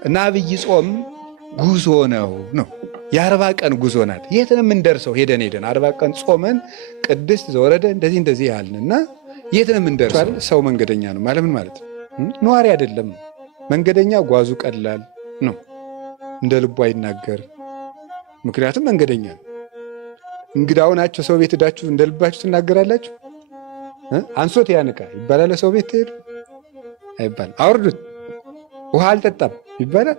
እና አብይ ጾም ጉዞ ነው። የ40 ቀን ጉዞ ናት። የት ነው የምንደርሰው? ሄደን 40 ቀን ጾመን ቅድስት ዘወረደ እንደዚህ ያልንና የት ነው የምንደርሰው? ሰው መንገደኛ ነው ማለት ምን ማለት ነው? ነዋሪ አይደለም። መንገደኛ ጓዙ ቀላል ነው፣ እንደ ልቡ አይናገር። ምክንያቱም መንገደኛ ነው። እንግዳው ናቸው። ሰው ቤት ሄዳችሁ እንደ ልባችሁ ትናገራላችሁ? አንሶት ያንቃ ይባላል። ሰው ቤት ትሄዱ አይባልም። አውርዱት ውሃ አልጠጣም ይባላል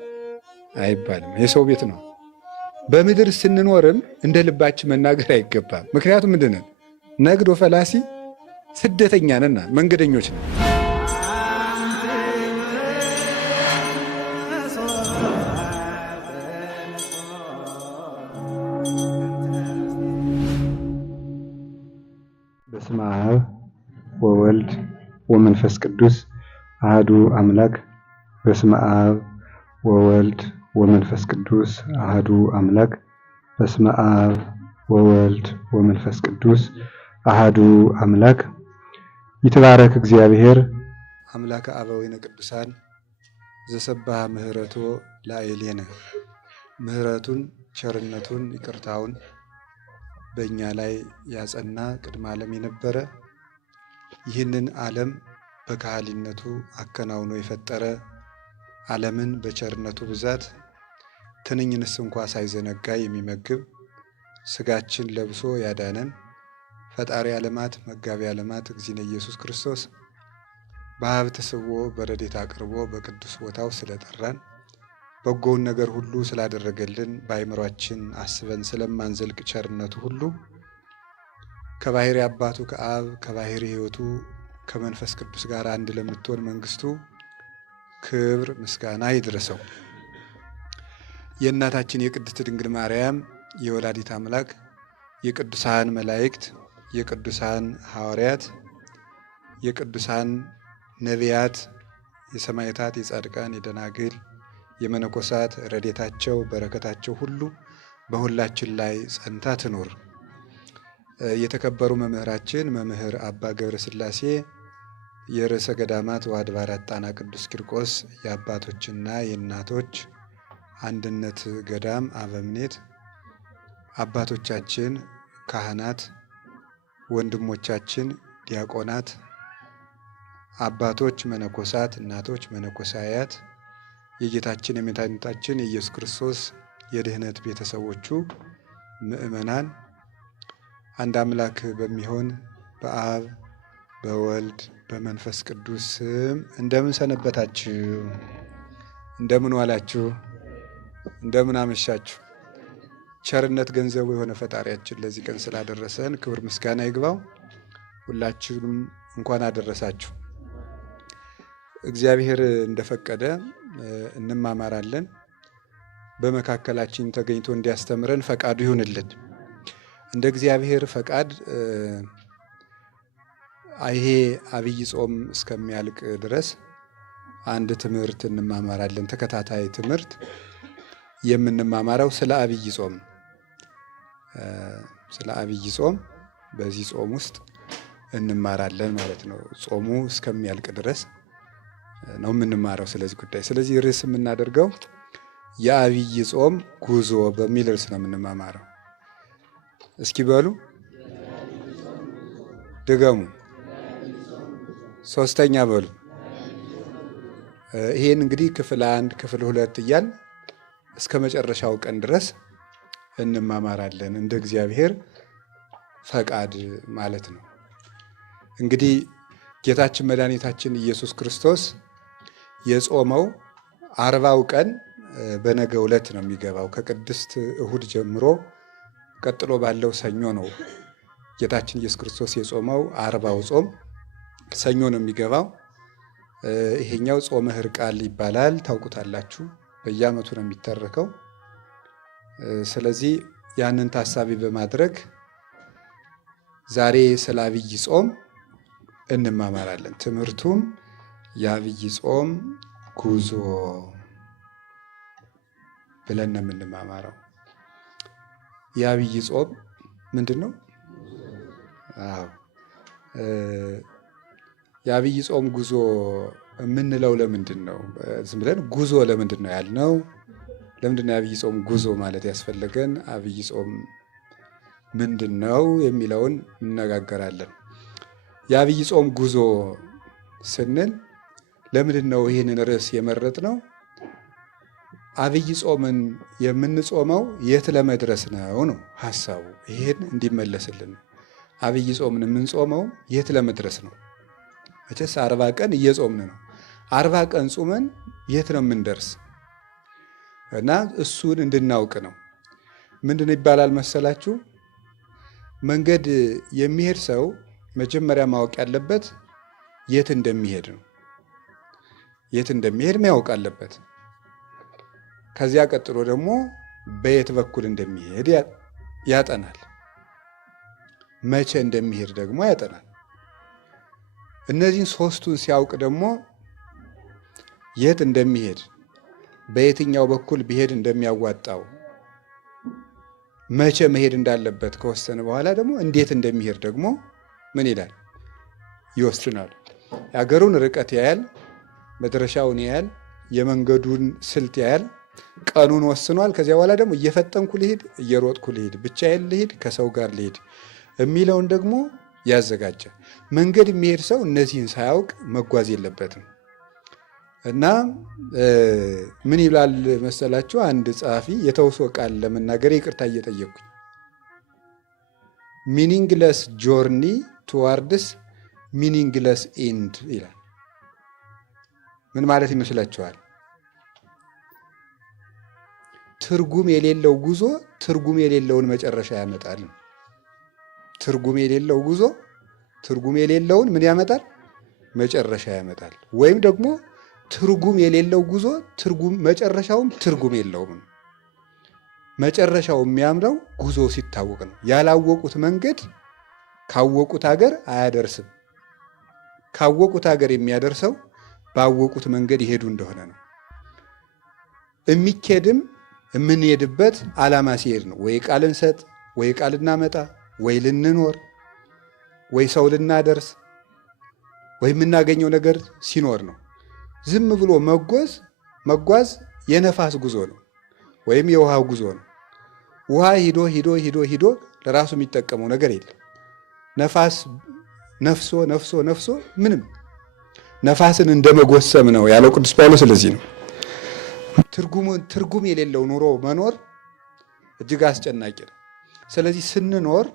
አይባልም። የሰው ቤት ነው። በምድር ስንኖርም እንደ ልባችን መናገር አይገባም። ምክንያቱም ምንድን ነን? ነግዶ ፈላሲ ስደተኛ ነና መንገደኞች ነን። በስመ አብ ወወልድ ወመንፈስ ቅዱስ አሐዱ አምላክ። በስመ አብ ወወልድ ወመንፈስ ቅዱስ አሐዱ አምላክ። በስመ አብ ወወልድ ወመንፈስ ቅዱስ አሐዱ አምላክ። ይትባረክ እግዚአብሔር አምላከ አበዊነ ቅዱሳን ዘሰብሐ ምህረቶ ላዕሌነ። ምህረቱን ቸርነቱን ይቅርታውን በእኛ ላይ ያጸና ቅድመ ዓለም የነበረ ይህንን ዓለም በካህሊነቱ አከናውኖ የፈጠረ ዓለምን በቸርነቱ ብዛት ትንኝንስ እንኳ ሳይዘነጋ የሚመግብ ሥጋችን ለብሶ ያዳነን ፈጣሪ ዓለማት መጋቢ ዓለማት እግዚእነ ኢየሱስ ክርስቶስ በሀብት ስቦ በረድኤት አቅርቦ በቅዱስ ቦታው ስለጠራን በጎውን ነገር ሁሉ ስላደረገልን በአእምሯችን አስበን ስለማንዘልቅ ቸርነቱ ሁሉ ከባሕሪ አባቱ ከአብ ከባሕሪ ሕይወቱ ከመንፈስ ቅዱስ ጋር አንድ ለምትሆን መንግስቱ ክብር ምስጋና ይድረሰው። የእናታችን የቅድስት ድንግል ማርያም የወላዲት አምላክ የቅዱሳን መላእክት የቅዱሳን ሐዋርያት የቅዱሳን ነቢያት የሰማዕታት የጻድቃን የደናግል የመነኮሳት ረድኤታቸው በረከታቸው ሁሉ በሁላችን ላይ ጸንታ ትኖር። የተከበሩ መምህራችን መምህር አባ ገብረ ሥላሴ የርዕሰ ገዳማት ወአድባራት ጣና ቅዱስ ቂርቆስ የአባቶችና የእናቶች አንድነት ገዳም አበምኔት፣ አባቶቻችን ካህናት፣ ወንድሞቻችን ዲያቆናት፣ አባቶች መነኮሳት፣ እናቶች መነኮሳያት፣ የጌታችን የመድኃኒታችን የኢየሱስ ክርስቶስ የድኅነት ቤተሰቦቹ ምእመናን አንድ አምላክ በሚሆን በአብ በወልድ በመንፈስ ቅዱስ ስም እንደምን ሰነበታችሁ? እንደምን ዋላችሁ? እንደምን አመሻችሁ? ቸርነት ገንዘቡ የሆነ ፈጣሪያችን ለዚህ ቀን ስላደረሰን ክብር ምስጋና ይግባው። ሁላችሁም እንኳን አደረሳችሁ። እግዚአብሔር እንደፈቀደ እንማማራለን። በመካከላችን ተገኝቶ እንዲያስተምረን ፈቃዱ ይሁንልን። እንደ እግዚአብሔር ፈቃድ ይሄ አብይ ጾም እስከሚያልቅ ድረስ አንድ ትምህርት እንማማራለን። ተከታታይ ትምህርት የምንማማረው ስለ አብይ ጾም ስለ አብይ ጾም በዚህ ጾም ውስጥ እንማራለን ማለት ነው። ጾሙ እስከሚያልቅ ድረስ ነው የምንማረው ስለዚህ ጉዳይ። ስለዚህ ርዕስ የምናደርገው የአብይ ጾም ጉዞ በሚል ርዕስ ነው የምንማማረው። እስኪ በሉ ድገሙ፣ ሶስተኛ በሉ። ይሄን እንግዲህ ክፍል 1 ክፍል 2 እያል እስከ መጨረሻው ቀን ድረስ እንማማራለን እንደ እግዚአብሔር ፈቃድ ማለት ነው። እንግዲህ ጌታችን መድኃኒታችን ኢየሱስ ክርስቶስ የጾመው 40ው ቀን በነገው ዕለት ነው የሚገባው። ከቅድስት እሁድ ጀምሮ ቀጥሎ ባለው ሰኞ ነው ጌታችን ኢየሱስ ክርስቶስ የጾመው 40ው ጾም ሰኞ ነው የሚገባው። ይሄኛው ጾመ ሕርቃል ይባላል። ታውቁታላችሁ። በየዓመቱ ነው የሚተረከው። ስለዚህ ያንን ታሳቢ በማድረግ ዛሬ ስለ አብይ ጾም እንማማራለን። ትምህርቱም የአብይ ጾም ጉዞ ብለን ነው የምንማማረው። የአብይ ጾም ምንድን ነው? አዎ የአብይ ጾም ጉዞ የምንለው ለምንድን ነው? ዝም ብለን ጉዞ ለምንድን ነው ያልነው? ለምንድን ነው የአብይ ጾም ጉዞ ማለት ያስፈለገን? አብይ ጾም ምንድን ነው የሚለውን እነጋገራለን። የአብይ ጾም ጉዞ ስንል ለምንድን ነው ይህንን ርዕስ የመረጥነው? አብይ ጾምን የምንጾመው የት ለመድረስ ነው ሀሳቡ። ይሄን እንዲመለስልን ነው። አብይ ጾምን የምንጾመው የት ለመድረስ ነው? መቼስ 40 ቀን እየጾምን ነው። 40 ቀን ጾመን የት ነው የምንደርስ? እና እሱን እንድናውቅ ነው። ምንድን ይባላል መሰላችሁ? መንገድ የሚሄድ ሰው መጀመሪያ ማወቅ ያለበት የት እንደሚሄድ ነው። የት እንደሚሄድ ማወቅ አለበት። ከዚያ ቀጥሎ ደግሞ በየት በኩል እንደሚሄድ ያጠናል። መቼ እንደሚሄድ ደግሞ ያጠናል። እነዚህን ሶስቱን ሲያውቅ ደግሞ የት እንደሚሄድ በየትኛው በኩል ቢሄድ እንደሚያዋጣው መቼ መሄድ እንዳለበት ከወሰነ በኋላ ደግሞ እንዴት እንደሚሄድ ደግሞ ምን ይላል? ይወስናል። የሀገሩን ርቀት ያያል፣ መድረሻውን ያያል፣ የመንገዱን ስልት ያያል፣ ቀኑን ወስኗል። ከዚያ በኋላ ደግሞ እየፈጠንኩ ልሂድ፣ እየሮጥኩ ልሂድ፣ ብቻዬን ልሂድ፣ ከሰው ጋር ልሂድ የሚለውን ደግሞ ያዘጋጃል። መንገድ የሚሄድ ሰው እነዚህን ሳያውቅ መጓዝ የለበትም። እና ምን ይላል መሰላችሁ? አንድ ጸሐፊ የተውሶ ቃል ለመናገር ይቅርታ እየጠየቅኩኝ ሚኒንግለስ ጆርኒ ቱዋርድስ ሚኒንግለስ ኢንድ ይላል። ምን ማለት ይመስላችኋል? ትርጉም የሌለው ጉዞ ትርጉም የሌለውን መጨረሻ ያመጣል። ትርጉም የሌለው ጉዞ ትርጉም የሌለውን ምን ያመጣል? መጨረሻ ያመጣል። ወይም ደግሞ ትርጉም የሌለው ጉዞ መጨረሻውም ትርጉም የለውም። መጨረሻው የሚያምረው ጉዞ ሲታወቅ ነው። ያላወቁት መንገድ ካወቁት ሀገር አያደርስም። ካወቁት ሀገር የሚያደርሰው ባወቁት መንገድ ይሄዱ እንደሆነ ነው። የሚኬድም የምንሄድበት ዓላማ ሲሄድ ነው። ወይ ቃል እንሰጥ፣ ወይ ቃል እናመጣ፣ ወይ ልንኖር፣ ወይ ሰው ልናደርስ፣ ወይ የምናገኘው ነገር ሲኖር ነው። ዝም ብሎ መጓዝ የነፋስ ጉዞ ነው፣ ወይም የውሃ ጉዞ ነው። ውሃ ሂዶ ሂዶ ሂዶ ሂዶ ለራሱ የሚጠቀመው ነገር የለም። ነፋስ ነፍሶ ነፍሶ ነፍሶ ምንም ነፋስን እንደመጎሰም ነው ያለው ቅዱስ ጳውሎስ። ስለዚህ ነው ትርጉም የሌለው ኑሮ መኖር እጅግ አስጨናቂ ነው። ስለዚህ ስንኖር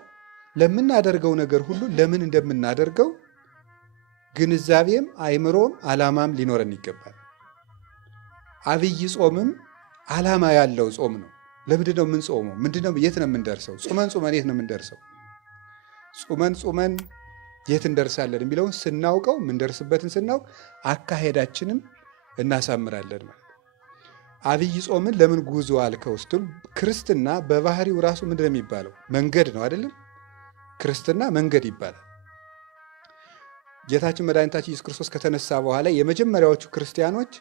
ለምናደርገው ነገር ሁሉ ለምን እንደምናደርገው ግንዛቤም አይምሮም ዓላማም ሊኖረን ይገባል። አብይ ጾምም ዓላማ ያለው ጾም ነው። ለምንድን ነው የምንጾመው? ምንድነው? የት ነው የምንደርሰው? ጾመን የት ነው የምንደርሰው? ጾመን የት እንደርሳለን የሚለውን ስናውቀው የምንደርስበትን ስናውቅ አካሄዳችንም እናሳምራለን ማለት። አብይ ጾምን ለምን ጉዞ አልከው ስትሉ ክርስትና በባህሪው ራሱ ምንድን ነው የሚባለው? መንገድ ነው አይደለም? ክርስትና መንገድ ይባላል። ጌታችን መድኃኒታችን ኢየሱስ ክርስቶስ ከተነሳ በኋላ የመጀመሪያዎቹ ክርስቲያኖች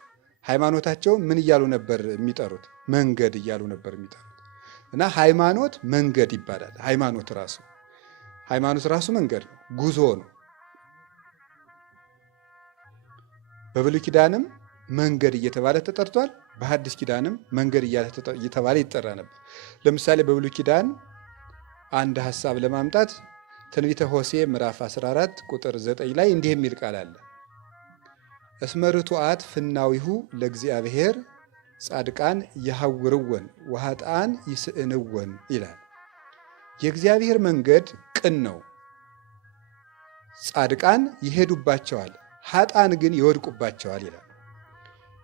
ሃይማኖታቸውን ምን እያሉ ነበር የሚጠሩት? መንገድ እያሉ ነበር የሚጠሩት። እና ሃይማኖት መንገድ ይባላል። ሃይማኖት ራሱ መንገድ ነው፣ ጉዞ ነው። በብሉይ ኪዳንም መንገድ እየተባለ ተጠርቷል። በሐዲስ ኪዳንም መንገድ እየተባለ ይጠራ ነበር። ለምሳሌ በብሉይ ኪዳን አንድ ሐሳብ ለማምጣት ትንቢተ ሆሴዕ ምዕራፍ 14 ቁጥር 9 ላይ እንዲህ የሚል ቃል አለ። እስመ ርቱዓት ፍናዊሁ ለእግዚአብሔር ጻድቃን ይሐውርወን ወኃጥአን ይስእንወን ይላል። የእግዚአብሔር መንገድ ቅን ነው፣ ጻድቃን ይሄዱባቸዋል፣ ኃጥአን ግን ይወድቁባቸዋል ይላል።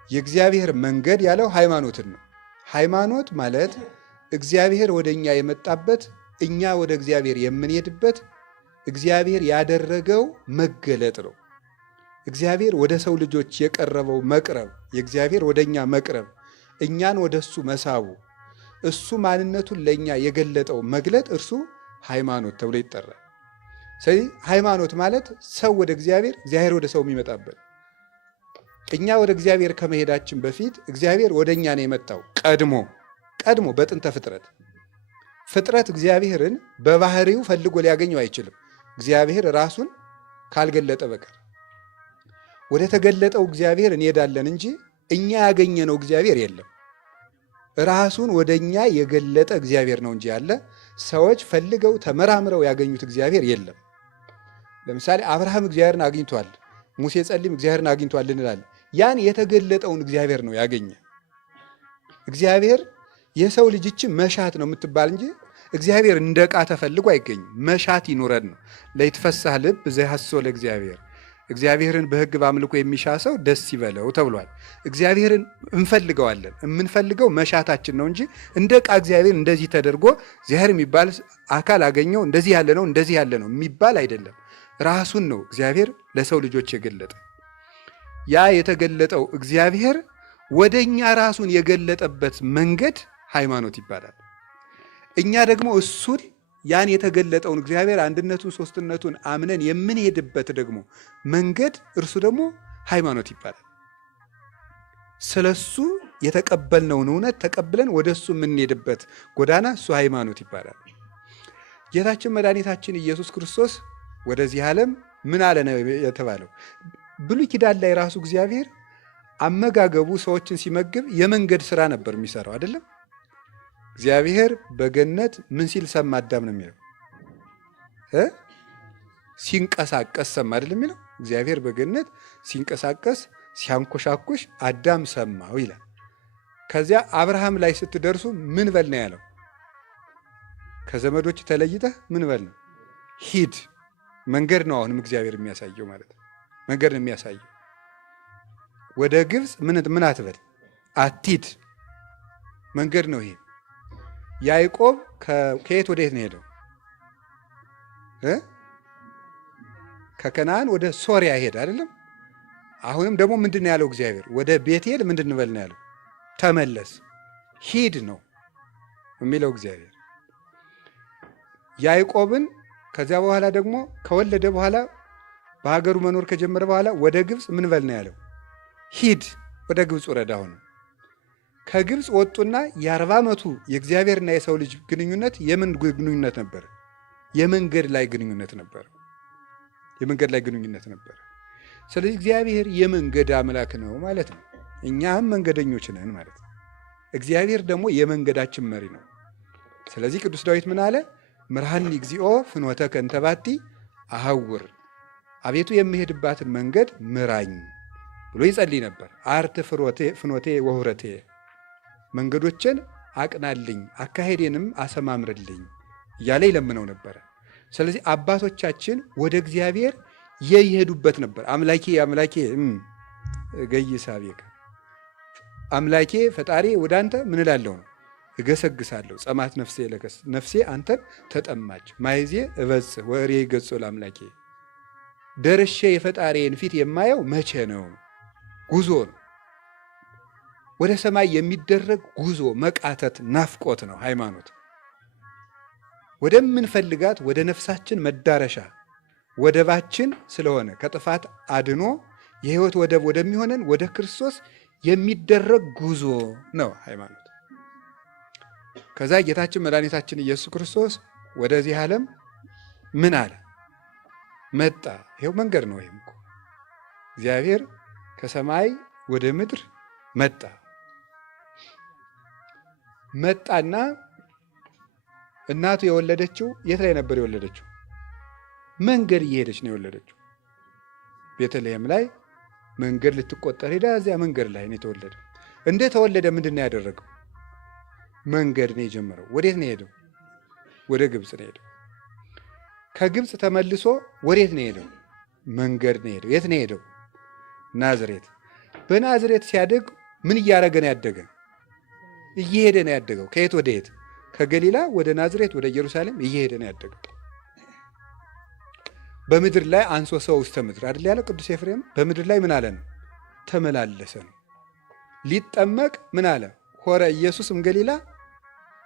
የእግዚአብሔር መንገድ ያለው ሃይማኖትን ነው። ሃይማኖት ማለት እግዚአብሔር ወደ እኛ የመጣበት፣ እኛ ወደ እግዚአብሔር የምንሄድበት እግዚአብሔር ያደረገው መገለጥ ነው። እግዚአብሔር ወደ ሰው ልጆች የቀረበው መቅረብ፣ የእግዚአብሔር ወደ እኛ መቅረብ፣ እኛን ወደ እሱ መሳቡ፣ እሱ ማንነቱን ለእኛ የገለጠው መግለጥ እርሱ ሃይማኖት ተብሎ ይጠራል። ስለዚህ ሃይማኖት ማለት ሰው ወደ እግዚአብሔር፣ እግዚአብሔር ወደ ሰው የሚመጣበት። እኛ ወደ እግዚአብሔር ከመሄዳችን በፊት እግዚአብሔር ወደ እኛ ነው የመጣው። ቀድሞ በጥንተ ፍጥረት እግዚአብሔርን በባህሪው ፈልጎ ሊያገኘው አይችልም፣ እግዚአብሔር ራሱን ካልገለጠ በቀር። ወደ ተገለጠው እግዚአብሔር እንሄዳለን እንጂ እኛ ያገኘነው እግዚአብሔር የለም። ራሱን ወደ እኛ የገለጠ እግዚአብሔር ነው እንጂ ያለ ሰዎች ፈልገው ተመራምረው ያገኙት እግዚአብሔር የለም። ለምሳሌ አብርሃም እግዚአብሔርን አግኝቷል፣ ሙሴ ጸሊም እግዚአብሔርን አግኝቷል እንላለን። ያን የተገለጠውን እግዚአብሔር ነው ያገኘ። እግዚአብሔር የሰው ልጅ መሻት ነው የምትባል እንጂ እግዚአብሔር እንደ ዕቃ ተፈልጎ አይገኝም። መሻት ይኑረን ነው። ለይትፈሳህ ልብ ዘይሐስሶ ለእግዚአብሔር፣ እግዚአብሔርን በሕግ በአምልኮ የሚሻ ሰው ደስ ይበለው ተብሏል። እግዚአብሔርን እንፈልገዋለን። የምንፈልገው መሻታችን ነው እንጂ እንደ ዕቃ እግዚአብሔር እንደዚህ ተደርጎ እግዚአብሔር የሚባል አካል አገኘው እንደዚህ ያለ ነው እንደዚህ ያለ ነው የሚባል አይደለም። ራሱን ነው እግዚአብሔር ለሰው ልጆች የገለጠ። ያ የተገለጠው እግዚአብሔር ወደ እኛ ራሱን የገለጠበት መንገድ ሃይማኖት ይባላል። እኛ ደግሞ እሱን ያን የተገለጠውን እግዚአብሔር አንድነቱን ሦስትነቱን አምነን የምንሄድበት ደግሞ መንገድ እርሱ ደግሞ ሃይማኖት ይባላል። ስለሱ የተቀበልነውን እውነት ተቀብለን ወደ እሱ የምንሄድበት ጎዳና እሱ ሃይማኖት ይባላል። ጌታችን መድኃኒታችን ኢየሱስ ክርስቶስ ወደዚህ ዓለም ምን አለ ነው የተባለው? ብሉይ ኪዳን ላይ ራሱ እግዚአብሔር አመጋገቡ ሰዎችን ሲመግብ የመንገድ ስራ ነበር የሚሰራው አይደለም? እግዚአብሔር በገነት ምን ሲል ሰማ አዳም ነው የሚለው? ሲንቀሳቀስ ሰማ አይደለም የሚለው? እግዚአብሔር በገነት ሲንቀሳቀስ ሲያንኮሻኩሽ አዳም ሰማው ይላል። ከዚያ አብርሃም ላይ ስትደርሱ ምን በል ነው ያለው? ከዘመዶች ተለይተህ ምን በል ነው? ሂድ። መንገድ ነው አሁንም እግዚአብሔር የሚያሳየው ማለት ነው። መንገድ ነው የሚያሳየው። ወደ ግብፅ ምን አትበል አትሂድ፣ መንገድ ነው ይሄ። ያዕቆብ ከየት ወደ የት ነው ሄደው? ከከነዓን ወደ ሶሪያ ሄደ አይደለም? አሁንም ደግሞ ምንድን ነው ያለው እግዚአብሔር? ወደ ቤቴል ምንድን እንበል ነው ያለው? ተመለስ፣ ሂድ ነው የሚለው እግዚአብሔር ያዕቆብን። ከዚያ በኋላ ደግሞ ከወለደ በኋላ በሀገሩ መኖር ከጀመረ በኋላ ወደ ግብፅ ምን በል ነው ያለው? ሂድ፣ ወደ ግብፅ ውረድ። አሁን ከግብፅ ወጡና የ40 ዓመቱ የእግዚአብሔርና የሰው ልጅ ግንኙነት የምን ግንኙነት ነበር? የመንገድ ላይ ግንኙነት ነበር። የመንገድ ላይ ግንኙነት ነበር። ስለዚህ እግዚአብሔር የመንገድ አምላክ ነው ማለት ነው። እኛም መንገደኞች ነን ማለት ነው። እግዚአብሔር ደግሞ የመንገዳችን መሪ ነው። ስለዚህ ቅዱስ ዳዊት ምን አለ? ምርሃኒ እግዚኦ ፍኖተከ እንተ ባቲ አሐውር፣ አቤቱ የምሄድባትን መንገድ ምራኝ ብሎ ይጸልይ ነበር። አርት ፍኖቴ ወሁረቴ፣ መንገዶችን አቅናልኝ አካሄዴንም አሰማምርልኝ እያለ ይለምነው ነበረ። ስለዚህ አባቶቻችን ወደ እግዚአብሔር የይሄዱበት ነበር። አምላኬ አምላኬ ገይሳቤከ፣ አምላኬ ፈጣሪ ወደ አንተ ምን እላለሁ ነው እገሰግሳለሁ። ጸማት ነፍሴ ለከስ፣ ነፍሴ አንተን ተጠማች። ማይዜ እበጽሕ ወእሬ ገጾ ለአምላኬ፣ ደርሼ የፈጣሪን ፊት የማየው መቼ ነው? ጉዞ ነው። ወደ ሰማይ የሚደረግ ጉዞ፣ መቃተት፣ ናፍቆት ነው ሃይማኖት። ወደምንፈልጋት ወደ ነፍሳችን መዳረሻ ወደባችን ስለሆነ ከጥፋት አድኖ የሕይወት ወደብ ወደሚሆነን ወደ ክርስቶስ የሚደረግ ጉዞ ነው ሃይማኖት። ከዛ ጌታችን መድኃኒታችን ኢየሱስ ክርስቶስ ወደዚህ ዓለም ምን አለ? መጣ። ይኸው መንገድ ነው። ይህም እኮ እግዚአብሔር ከሰማይ ወደ ምድር መጣና እናቱ የወለደችው የት ላይ ነበር የወለደችው? መንገድ እየሄደች ነው የወለደችው። ቤተልሔም ላይ መንገድ ልትቆጠር ሄዳ እዚያ መንገድ ላይ ነው የተወለደ። እንደ ተወለደ ምንድን ነው ያደረገው? መንገድ ነው የጀመረው። ወዴት ነው የሄደው? ወደ ግብፅ ነው የሄደው። ከግብፅ ተመልሶ ወዴት ነው የሄደው? መንገድ ነው የሄደው። የት ነው የሄደው? ናዝሬት። በናዝሬት ሲያደግ ምን እያደረገ ነው ያደገ? እየሄደ ነው ያደገው። ከየት ወደ የት? ከገሊላ ወደ ናዝሬት ወደ ኢየሩሳሌም እየሄደ ነው ያደገው። በምድር ላይ አንሶ ሰው ውስተ ምድር አይደል ያለው ቅዱስ ኤፍሬም። በምድር ላይ ምን አለ ነው? ተመላለሰ ነው። ሊጠመቅ ምን አለ? ሆረ ኢየሱስም ገሊላ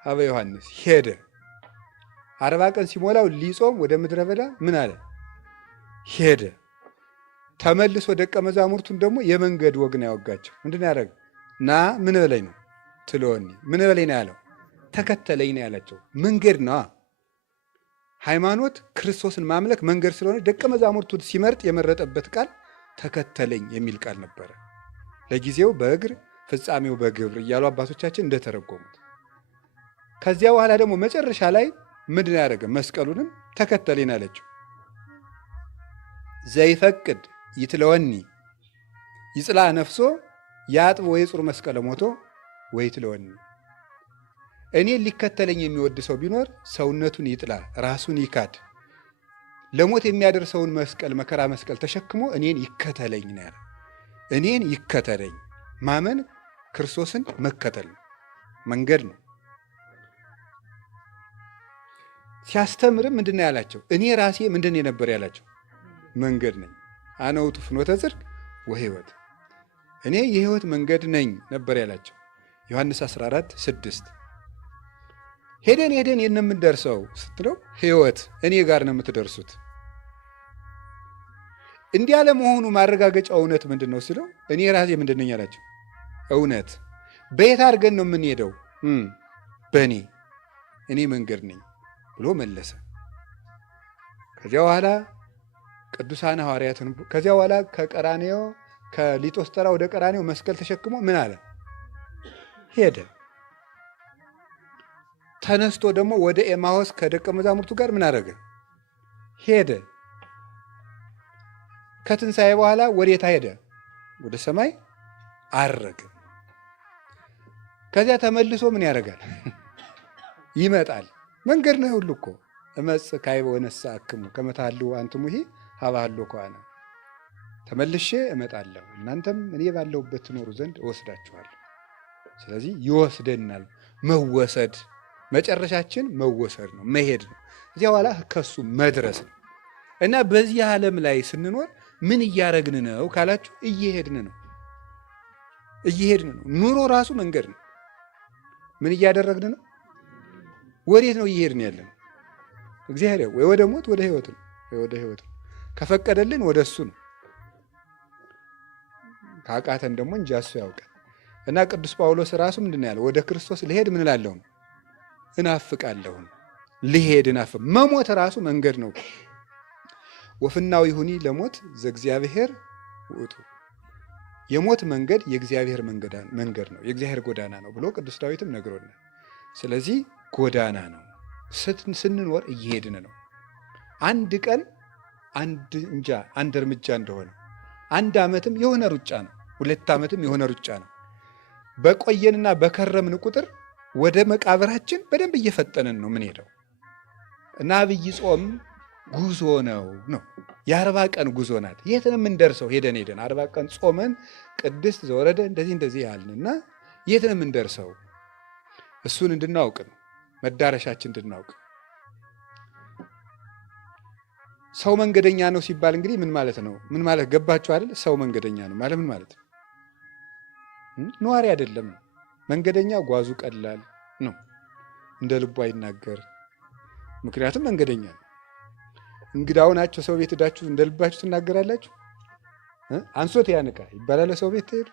ሀበ ዮሐንስ፣ ሄደ። 40 ቀን ሲሞላው ሊጾም ወደ ምድረ በዳ ምን አለ? ሄደ። ተመልሶ ደቀ መዛሙርቱን ደግሞ የመንገድ ወግ ነው ያወጋቸው። ምንድን ነው ያደረገው? ና ምን በለኝ ነው ትለወኒ፣ ምን በለኝ ነው ያለው? ተከተለኝ ነው ያላቸው። መንገድ ነው ሃይማኖት። ክርስቶስን ማምለክ መንገድ ስለሆነ ደቀ መዛሙርቱን ሲመርጥ የመረጠበት ቃል ተከተለኝ የሚል ቃል ነበረ። ለጊዜው በእግር ፍጻሜው በግብር እያሉ አባቶቻችን እንደተረጎሙት። ከዚያ በኋላ ደግሞ መጨረሻ ላይ ምንድን ያደረገ? መስቀሉንም ተከተለኝ አለችው። ዘይፈቅድ ይትለወኒ ይጽላ ነፍሶ ያጥብ ወይ ጽሩ መስቀለ ሞቶ ወይ ትለወኒ። እኔን ሊከተለኝ የሚወድ ሰው ቢኖር ሰውነቱን ይጥላ፣ ራሱን ይካድ፣ ለሞት የሚያደርሰውን መስቀል መከራ መስቀል ተሸክሞ እኔን ይከተለኝ ነው ያለ። እኔን ይከተለኝ ማመን ክርስቶስን መከተል ነው፣ መንገድ ነው። ሲያስተምርም ምንድን ነው ያላቸው? እኔ ራሴ ምንድን ነበር ያላቸው? መንገድ ነኝ። አነ ውእቱ ፍኖተ ጽድቅ ወሕይወት፣ እኔ የሕይወት መንገድ ነኝ ነበር ያላቸው። ዮሐንስ 14:6 ሄደን የምንደርሰው ስትለው ሕይወት እኔ ጋር ነው የምትደርሱት። እንዲህ ያለ መሆኑ ማረጋገጫው እውነት ምንድን ነው ሲለው እኔ ራሴ ምንድን ነኝ አላቸው? እውነት። በየት አድርገን ነው የምንሄደው? በእኔ እኔ መንገድ ነኝ ብሎ መለሰ። ከዚያ በኋላ ቅዱሳን ሐዋርያትን ከዚያ በኋላ ከቀራኔዮ ከሊጦስጠራ ወደ ቀራኔዮ መስቀል ተሸክሞ ምን አለ? ሄደ። ተነስቶ ደግሞ ወደ ኤማሆስ ከደቀ መዛሙርቱ ጋር ምን አደረገ? ሄደ። ከትንሣኤ በኋላ ወዴታ ሄደ? ወደ ሰማይ አረገ። ከዚያ ተመልሶ ምን ያደርጋል? ይመጣል። መንገድ ነው ሁሉ እኮ እመጽእ ካዕበ ወነሣእክሙ ከመ ታህልዉ አንትሙሂ ሀበ ሀሎኩ አነ። ተመልሼ እመጣለሁ እናንተም እኔ ባለሁበት ትኖሩ ዘንድ እወስዳችኋለሁ። ስለዚህ ይወስደናል። መወሰድ መጨረሻችን መወሰድ ነው፣ መሄድ ነው። እዚያ በኋላ ከሱ መድረስ ነው። እና በዚህ ዓለም ላይ ስንኖር ምን እያረግን ነው ካላችሁ፣ እየሄድን ነው። እየሄድን ነው። ኑሮ ራሱ መንገድ ነው። ምን እያደረግን ነው? ወዴት ነው እየሄድን ያለ ነው? እግዚአብሔር ወይ ወደ ሞት ወደ ሕይወት ነው፣ ወይ ወደ ሕይወት ነው። ከፈቀደልን ወደ እሱ ነው። ካቃተን ደግሞ እንጂ እሱ ያውቃል። እና ቅዱስ ጳውሎስ ራሱ ምንድን ነው ያለው? ወደ ክርስቶስ ልሄድ ምን እላለሁ? እናፍቃለሁ። ልሄድ እናፍቅ። መሞት ራሱ መንገድ ነው። ወፍናው ይሁኒ ለሞት ዘእግዚአብሔር ውእቱ። የሞት መንገድ የእግዚአብሔር መንገድ ነው፣ የእግዚአብሔር ጎዳና ነው ብሎ ቅዱስ ዳዊትም ነግሮናል። ስለዚህ ጎዳና ነው። ስንኖር እየሄድን ነው። አንድ ቀን አንድ እርምጃ እንደሆነ 1 ዓመትም የሆነ ሩጫ ነው፣ 2 ዓመትም የሆነ ሩጫ ነው። በቆየንና በከረምን ቁጥር ወደ መቃብራችን በደንብ እየፈጠንን ነው ምንሄደው እና አብይ ጾም ጉዞ ነው። የ40 ቀን ጉዞ ናት። የት ነው የምንደርሰው? ሄደን 40 ቀን ጾመን ቅድስት ዘወረደ እንደዚህ ያልንና የት ነው የምንደርሰው? እሱን እንድናውቅ ነው፣ መዳረሻችን እንድናውቅ። ሰው መንገደኛ ነው ሲባል እንግዲህ ምን ማለት ነው? ምን ማለት ገባችሁ አይደል? ሰው መንገደኛ ነው ማለት ምን ማለት ነው? ነዋሪ አይደለም። መንገደኛ ጓዙ ቀላል ነው፣ እንደ ልቡ አይናገር። ምክንያቱም መንገደኛ ነው። እንግዳው ናቸው። ሰው ቤት ሄዳችሁ እንደ ልባችሁ ትናገራላችሁ? አንሶት ያንቃ ይባላል። ሰው ቤት ትሄዱ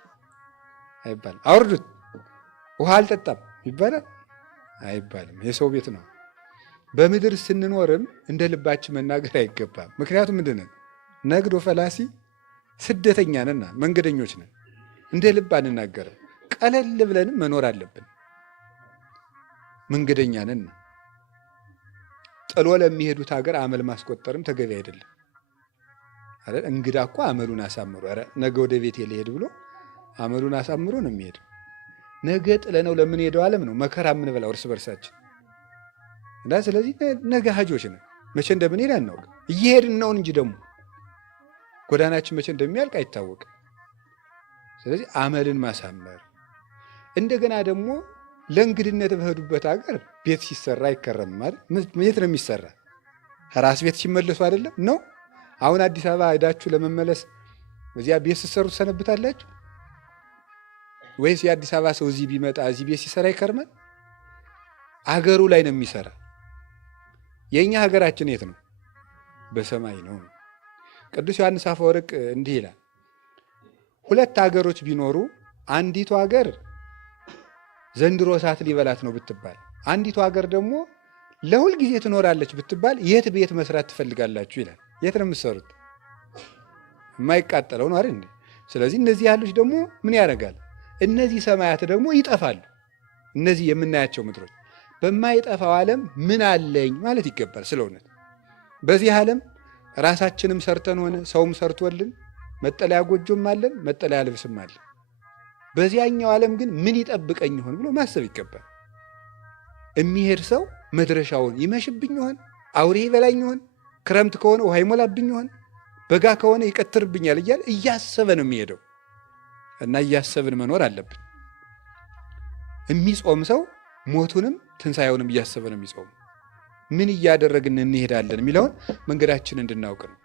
አይባልም። አውርዱት ውሃ አልጠጣም ይባላል አይባልም። የሰው ቤት ነው። በምድር ስንኖርም እንደ ልባችን መናገር አይገባም። ምክንያቱም ምንድን ነን? ነግዶ ፈላሲ ስደተኛ ነንና መንገደኞች ነን። እንደ ልብ አንናገርም። ቀለል ብለንም መኖር አለብን። መንገደኛ ነን። ጥሎ ለሚሄዱት ሀገር አመል ማስቆጠርም ተገቢ አይደለም አይደል? እንግዳ እኮ አመሉን አሳምሮ ነገ ወደ ቤት ሊሄድ ብሎ አመሉን አሳምሮ ነው የሚሄደው። ነገ ጥለነው ለምንሄደው ዓለም ነው መከራ የምንበላው እርስ በርሳችን እና ስለዚህ ነገ ሀጆች ነን። መቼ እንደምንሄድ አናውቅ። እየሄድን ነው እንጂ ደግሞ ጎዳናችን መቼ እንደሚያልቅ አይታወቅም። ስለዚህ አመልን ማሳመር እንደገና ደግሞ ለእንግድነት በሄዱበት ሀገር ቤት ሲሰራ አይከረምም ማለት የት ነው የሚሰራ? ራስ ቤት ሲመለሱ አይደለም ነው። አሁን አዲስ አበባ ሄዳችሁ ለመመለስ እዚያ ቤት ስትሰሩ ትሰነብታላችሁ ወይስ የአዲስ አበባ ሰው እዚህ ቢመጣ እዚህ ቤት ሲሰራ ይከርማል? አገሩ ላይ ነው የሚሰራ። የእኛ ሀገራችን የት ነው? በሰማይ ነው። ቅዱስ ዮሐንስ አፈወርቅ እንዲህ ይላል፣ 2 ሀገሮች ቢኖሩ አንዲቱ ሀገር ዘንድሮ እሳት ሊበላት ነው ብትባል፣ አንዲቱ ሀገር ደግሞ ለሁል ጊዜ ትኖራለች ብትባል የት ቤት መስራት ትፈልጋላችሁ ይላል። የት ነው የምትሰሩት? የማይቃጠለው ነው አይደል? ስለዚህ እነዚህ ያሉት ደግሞ ምን ያደርጋል? እነዚህ ሰማያት ደግሞ ይጠፋሉ። እነዚህ የምናያቸው ምድሮች በማይጠፋው ዓለም ምን አለኝ ማለት ይገባል። ስለ እውነት በዚህ ዓለም ራሳችንም ሰርተን ሆነ ሰውም ሰርቶልን መጠለያ ጎጆም አለን፣ መጠለያ ልብስም አለን። በዚያኛው ዓለም ግን ምን ይጠብቀኝ ይሆን ብሎ ማሰብ ይገባል። የሚሄድ ሰው መድረሻውን ይመሽብኝ ይሆን? አውሬ ይበላኝ ይሆን? ክረምት ከሆነ ውሃ ይሞላብኝ ይሆን? በጋ ከሆነ ይቀትርብኛል እያለ እያሰበ ነው የሚሄደው እና እያሰብን መኖር አለብን። የሚጾም ሰው ሞቱንም ትንሣኤውንም እያሰበ ነው የሚጾሙ። ምን እያደረግን እንሄዳለን የሚለውን መንገዳችን እንድናውቅ ነው።